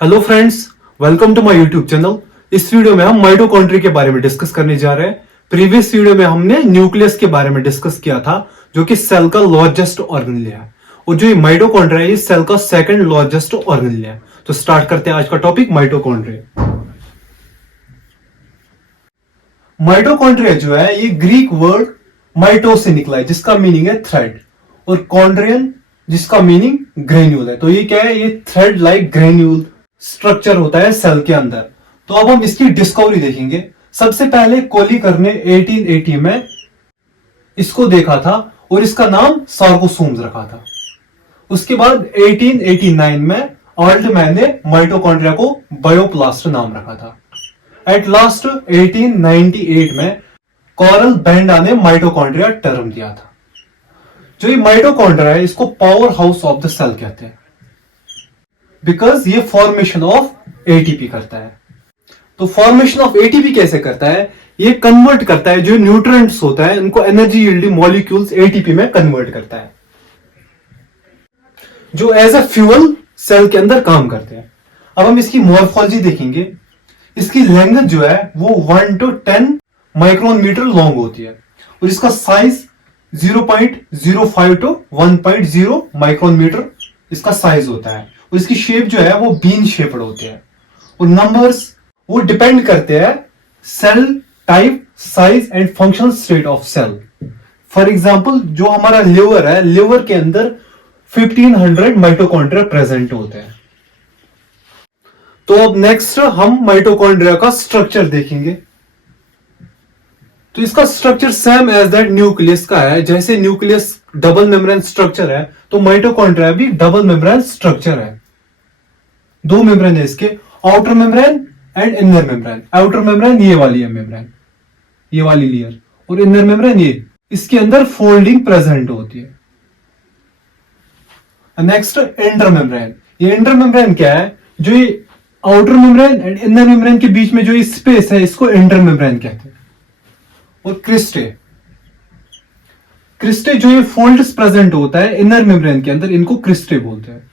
Hello friends, welcome to my YouTube channel. इस video में हम माइटोकॉन्ड्रिया के बारे में डिस्कस करने जा रहे हैं। प्रीवियस वीडियो में हमने न्यूक्लियस के बारे में डिस्कस किया था, जो कि सेल का लार्जेस्ट ऑर्गेनेल है, और जो ये माइटोकॉन्ड्रिया है, सेल का सेकंड लार्जेस्ट ऑर्गेनेल है। तो स्टार्ट करते हैं आज का टॉपिक, माइटोकॉन्ड्रिया। माइटोकॉन्ड्रिया जो है ये ग्रीक वर्ड माइटो से निकला है, जिसका मीनिंग है थ्रेड, और कॉन्ड्रियन जिसका मीनिंग ग्रेन्यूल है। तो ये क्या है, ये थ्रेड लाइक ग्रेन्यूल स्ट्रक्चर होता है सेल के अंदर। तो अब हम इसकी डिस्कवरी देखेंगे। सबसे पहले कोलिकर ने 1880 में इसको देखा था और इसका नाम सार्कोसोम्स रखा था। उसके बाद 1889 में ऑल्टमैन ने माइटोकॉन्ड्रिया को बायोप्लास्ट नाम रखा था। एट लास्ट 1898 में कॉरल बेंडा ने माइटोकॉन्ड्रिया टर्म दिया था। जो ये माइटोकॉन्ड्रिया है, इसको power house of the cell कहते हैं, बिकॉज ये फॉर्मेशन ऑफ एटीपी करता है। तो फॉर्मेशन ऑफ एटीपी कैसे करता है, ये कन्वर्ट करता है जो न्यूट्रिएंट्स होता है इनको एनर्जी यील्डिंग मॉलिक्यूल्स एटीपी में कन्वर्ट करता है, जो एज ए फ्यूल सेल के अंदर काम करते हैं। अब हम इसकी मॉर्फोलॉजी देखेंगे। इसकी लेंथ जो है वो 1 to 10 माइक्रोन मीटर लॉन्ग होती है, और इसका साइज 0.05 to 1.0 माइक्रोन मीटर इसका साइज होता है, और इसकी शेप जो है वो बीन शेप्ड होते हैं। और नंबर्स वो डिपेंड करते हैं cell type, size and functional state of cell. For example जो हमारा लिवर है, लिवर के अंदर 1500 माइटोकॉन्ड्रिया प्रेजेंट होते हैं। तो अब नेक्स्ट हम माइटोकॉन्ड्रिया का स्ट्रक्चर देखेंगे। तो इसका structure same as that nucleus का है। जैसे न्यूक्लियस डबल मेम्ब्रेन स्ट्रक्चर है, तो माइटोकॉन्ड्रिया भी डबल मेम्ब्रेन स्ट्रक्चर है। दो मेम्ब्रेन है इसके, outer membrane and inner membrane. Outer membrane ये वाली है मेम्ब्रेन, ये वाली लेयर, और इनर मेम्ब्रेन ये। इसके अंदर फोल्डिंग प्रेजेंट होती है। Next inter membrane. ये इंटर मेम्ब्रेन क्या है, जो ये outer membrane and inner membrane के बीच में जो ये स्पेस है, इसको इंटर मेम्ब्रेन कहते हैं। और क्रिस्टे, क्रिस्टे जो ये फोल्ड्स प्रेजेंट होता है इनर मेम्ब्रेन के अंदर, इनको क्रिस्टे बोलते हैं।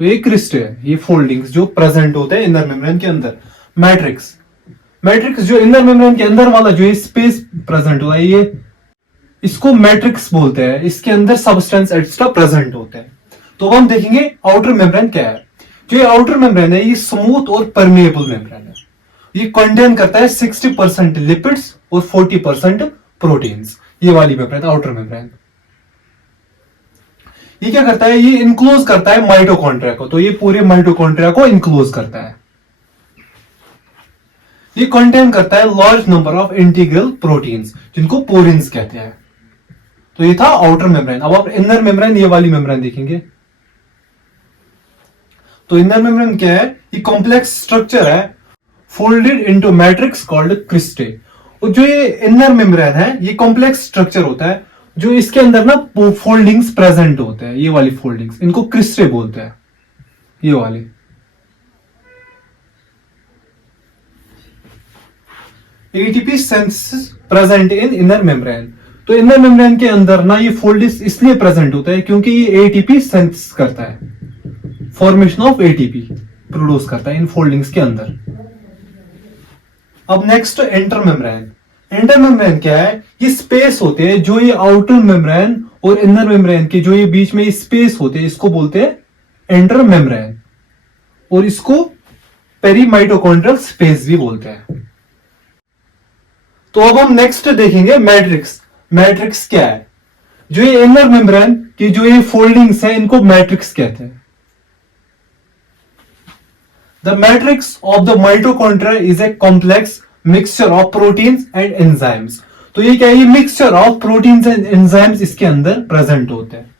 तो ये क्रिस्टे है, ये फोल्डिंग्स जो प्रेजेंट होते हैं इनर मेम्ब्रेन के अंदर। मैट्रिक्स, मैट्रिक्स जो इनर मेम्ब्रेन के अंदर वाला जो ये स्पेस प्रेजेंट होता है, ये इसको मैट्रिक्स बोलते हैं। इसके अंदर सब्सटेंस एक्स्ट्रा प्रेजेंट होते हैं। तो अब हम देखेंगे आउटर मेम्ब्रेन क्या है। जो ये आउटर मेम्ब्रेन है, ये स्मूथ और परमेएबल मेम्ब्रेन है। ये कंटेन करता है 60% लिपिड्स और 40% प्रोटीन्स। ये वाली मेम्ब्रेन आउटर मेम्ब्रेन। ये क्या करता है, ये इनक्लोज करता है माइटोकॉन्ड्रिया को। तो ये पूरे माइटोकॉन्ड्रिया को इनक्लोज करता है। ये कंटेन करता है large number of integral proteins, जिनको पोरिन्स कहते हैं। तो ये था आउटर मेम्ब्रेन। अब आप इनर मेम्ब्रेन, ये वाली मेम्ब्रेन देखेंगे। तो इनर मेम्ब्रेन क्या है, ये कॉम्प्लेक्स स्ट्रक्चर है folded into matrix called cristae. और जो ये इनर मेम्ब्रेन है, ये कॉम्प्लेक्स स्ट्रक्चर होता है, जो इसके अंदर ना फोल्डिंग्स प्रेजेंट होते हैं। ये वाली फोल्डिंग्स, इनको क्रिस्टे बोलते हैं। ये वाली ATP synthesis present in inner membrane. तो इनर मेम्ब्रेन के अंदर ना ये फोल्डिंग्स इसलिए प्रेजेंट होता है क्योंकि ये एटीपी सिंथेसिस करता है, फॉर्मेशन ऑफ एटीपी प्रोड्यूस करता है इन फोल्डिंग्स के अंदर। अब next inter membrane. Inter membrane क्या है, ये स्पेस होते हैं जो ये आउटर मेम्ब्रेन और इनर मेम्ब्रेन के जो ये बीच में ये स्पेस होते हैं, इसको बोलते हैं इंटर मेम्ब्रेन, और इसको पेरीमाइटोकॉन्ड्रियल स्पेस भी बोलते हैं। तो अब हम नेक्स्ट देखेंगे मैट्रिक्स। मैट्रिक्स क्या है, जो ये इनर मेम्ब्रेन की जो ये फोल्डिंग्स है, इनको मैट्रिक्स कहते हैं। The matrix of the mitochondria is a complex mixture of proteins and enzymes. तो ये क्या है, ये mixture of proteins and enzymes इसके अंदर present होते हैं।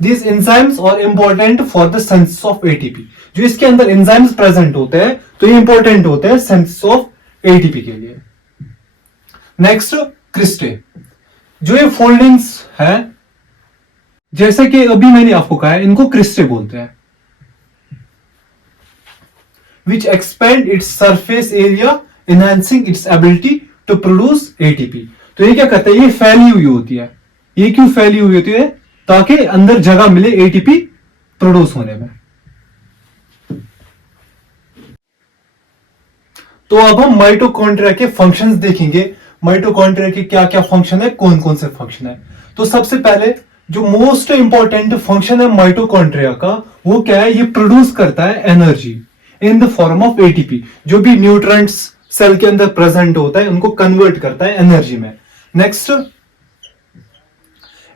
These enzymes are important for the synthesis of ATP. जो इसके अंदर enzymes present होते हैं, तो ये important होते हैं synthesis of ATP के लिए। Next, cristae. जो ये foldings है, जैसे कि अभी मैंने आपको कहा है, इनको क्रिस्टे बोलते हैं। which expand its surface area, enhancing its ability to produce ATP. तो ये क्या करता है, ये फैली हुई होती है, ये क्यों फैली हुई होती है? ताकि अंदर जगह मिले एटीपी प्रोड्यूस होने में। तो अब हम माइटोकॉन्ड्रिया के फंक्शंस देखेंगे। माइटोकॉन्ड्रिया के क्या क्या फंक्शन है, कौन कौन से फंक्शन है। तो सबसे पहले जो मोस्ट इंपॉर्टेंट फंक्शन है माइटोकॉन्ड्रिया का, वो क्या है? ये प्रोड्यूस करता है energy in the form of ATP. जो भी न्यूट्रिएंट्स सेल के अंदर प्रेजेंट होता है उनको कन्वर्ट करता है एनर्जी में। Next,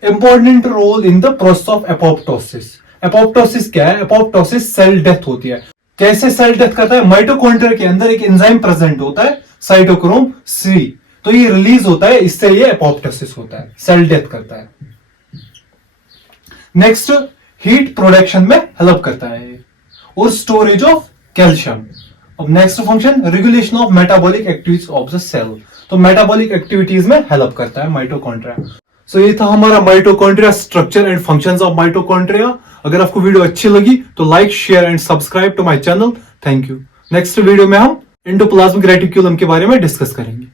important role in the process of apoptosis. Apoptosis क्या है? एपोप्टोसिस सेल डेथ होती है। कैसे सेल डेथ करता है? माइटोकॉन्ड्रिया के अंदर एक एंजाइम प्रेजेंट होता है साइटोक्रोम C, तो ये रिलीज होता है, इससे ये एपोप्टोसिस होता है, सेल डेथ करता है। नेक्स्ट, हीट प्रोडक्शन में हेल्प करता है और स्टोरेज ऑफ कैल्शियम। अब next function, regulation of metabolic activities of the cell. तो मेटाबॉलिक एक्टिविटीज में हेल्प करता है माइटोकॉन्ड्रिया। सो ये था हमारा mitochondria structure and functions of mitochondria. अगर आपको वीडियो अच्छी लगी तो like, share and subscribe to my channel. Thank you. Next video में हम एंडोप्लाज्मिक रेटिक्यूलम के बारे में डिस्कस करेंगे।